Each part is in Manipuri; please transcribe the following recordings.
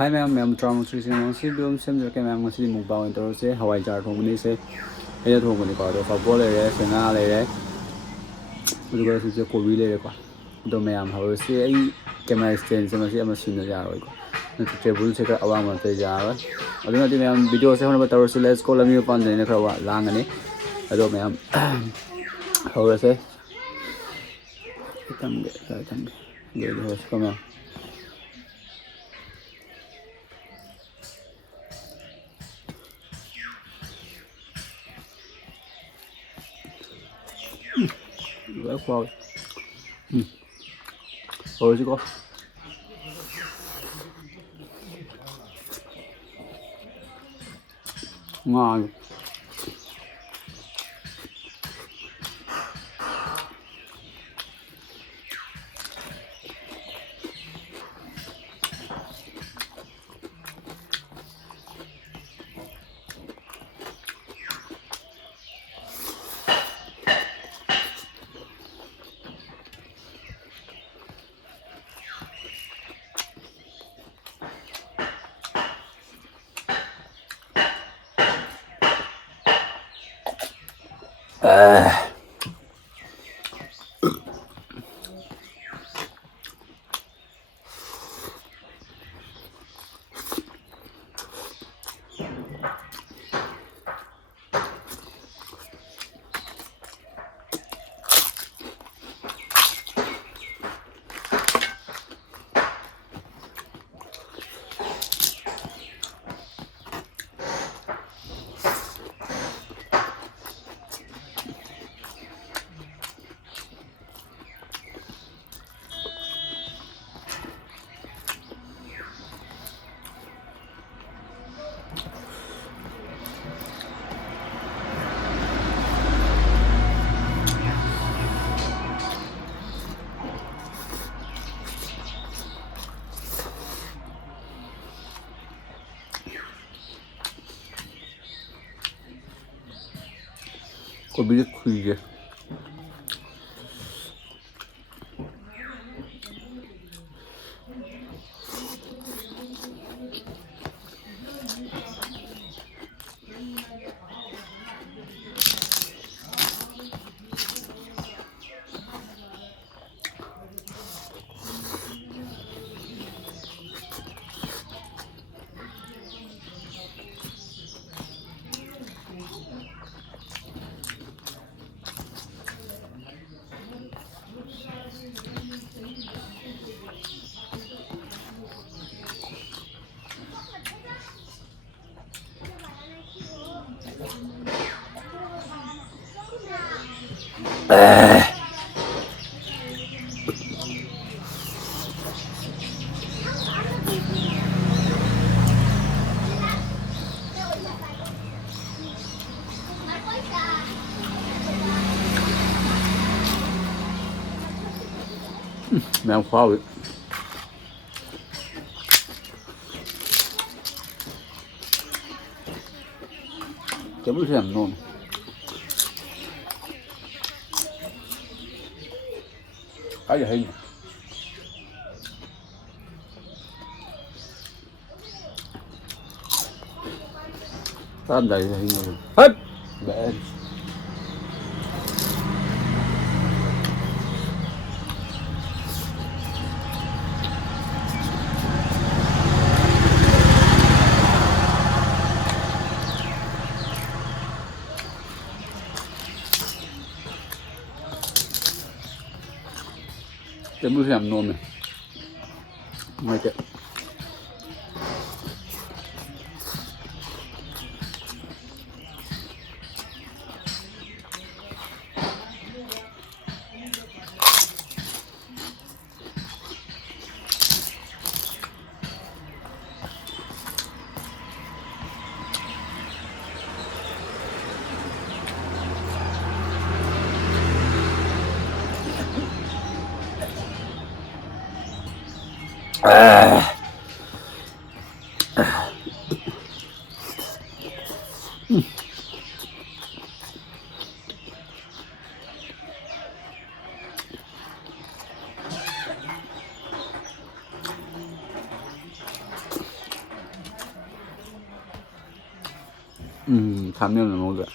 Hi ma'am, drama season si room sim cái ma'am si mùng bao tôi sẽ Hawaii jar thùng này sẽ bây giờ thùng này có được phao này đấy, sẽ ngã này đấy, bây giờ sẽ cô vi này qua, tôi ma'am Hawaii sẽ ai camera stand sẽ mà xin được ra rồi, table sẽ cái awang mà tới ra rồi, ở đây thì ma'am video sẽ hôm nay tôi sẽ let's go làm như pan này cái là lang này, ở đây ma'am Hawaii sẽ thằng để rồi come on. Rất ngon. Rồi chứ con. Ngon. Có biết khuy kìa. Mẹ khoa vậy. Chấm được thèm ngon. Cái gì hình. Tan đầy hình rồi. Hết. Mẹ. Chấm được thèm ngon này. Ngay kệ. ทำเนี่ยหนูด้วย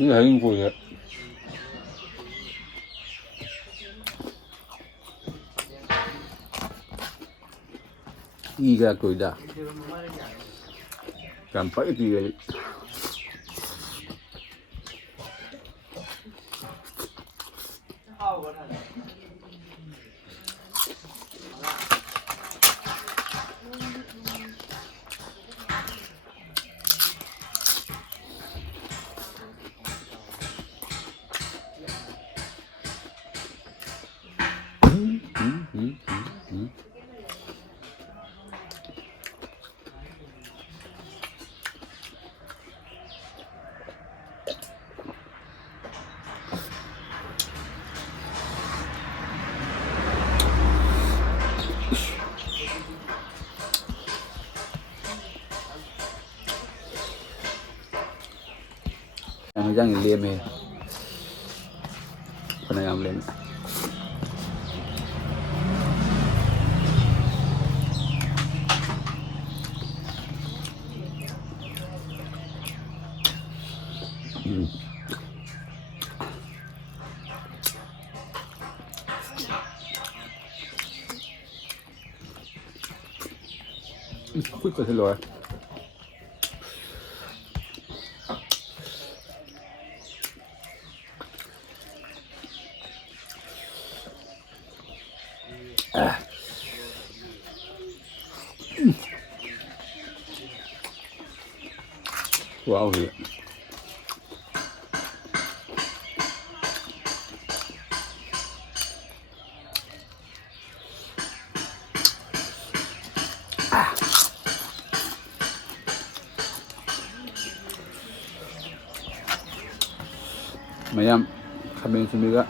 นี่ให้กินกูเลยอีกกูได้กันไปอีกเลยยังเลี้ยงไหมคนไหนยังเลี้ยงคุยกันตลอดว้าวเฮ้ยมายังคำเป็นสมิกะ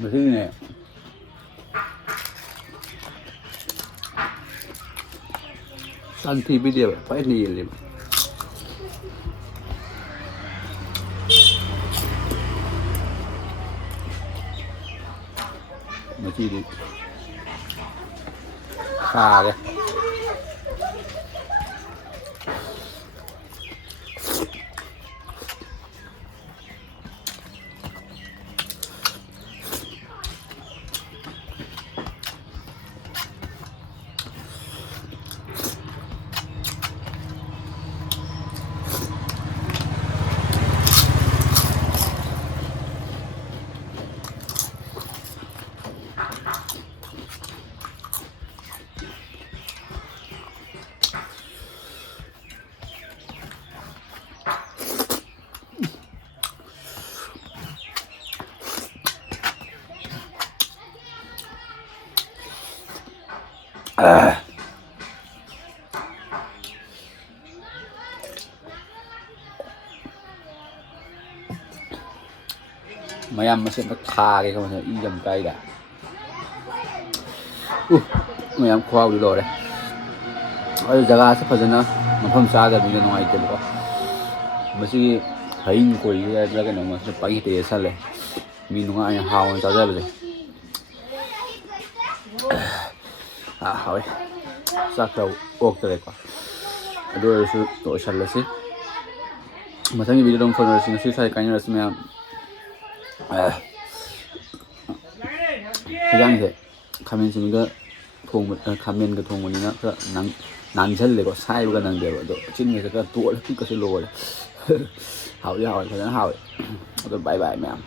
มาที่นี่ทันทีไปเดียวไปนี่เลยมาที่นี่ขาเลย ꯃꯌꯥꯝ ꯃꯁꯦꯟ ꯊꯥꯒꯦ ꯀꯃꯥꯏꯅ ꯏ ꯌꯥꯝ ꯀꯥꯏꯗ ꯃꯌꯥꯝ ꯈꯨꯍꯥꯎꯗꯤ ꯂꯣꯏꯔꯦ ꯑꯗꯨ ꯖꯒꯥꯁꯦ ꯐꯖꯅ ꯃꯐꯝ ꯆꯥꯗꯕꯅꯤꯅ ꯅꯨꯡꯉꯥꯏꯇꯦꯕꯀꯣ ꯃꯁꯤꯒꯤ ꯍꯌꯤꯡ ꯀꯣꯏꯒ ꯀꯩꯅꯣ ꯃꯁꯤꯗ ꯄꯩꯇ ꯌꯦꯁꯜꯂꯦ ꯃꯤ ꯅꯨꯡꯉꯥꯏꯅ ꯍꯥꯎꯅ ꯆꯥꯖꯕꯁꯦ ꯍꯥꯎꯋꯦ ꯆꯥꯛ ꯈꯔ ꯑꯣꯛꯇꯔꯦꯀꯣ ꯑꯗꯨ ꯑꯣꯏꯔꯁꯨ ꯂꯣꯏꯁꯜꯂꯁꯤ ꯃꯊꯪꯒꯤ ꯚꯤꯗꯤꯑꯣꯗ ꯑꯃꯨꯛ ꯐꯪꯅꯔꯁꯤ ꯉꯁꯤ ꯁ꯭ꯋꯥꯏ ꯀꯥꯏꯅꯔꯁꯤ ꯃꯌꯥꯝ ꯍꯦꯟꯖꯥꯡꯁꯦ ꯈꯥꯃꯦꯟꯁꯤꯟꯒ ꯈꯥꯃꯦꯟꯒ ꯊꯣꯡꯕꯅꯤꯅ ꯈꯔ ꯅꯥꯟꯁꯜꯂꯦꯀꯣ ꯁꯥꯏꯕꯒ ꯅꯪꯗꯦꯕ ꯑꯗꯣ ꯆꯤꯟꯒꯁꯦ ꯈꯔ ꯇꯣꯠꯂꯦ ꯄꯨꯛꯀꯁꯦ ꯂꯣꯏꯔꯦ ꯍꯥꯎꯗꯤ ꯍꯥꯎꯋꯦ ꯐꯖꯅ ꯍꯥꯎꯋꯦ ꯑꯗꯣ ꯕꯥꯏ ꯕꯥꯏ ꯃꯌꯥꯝ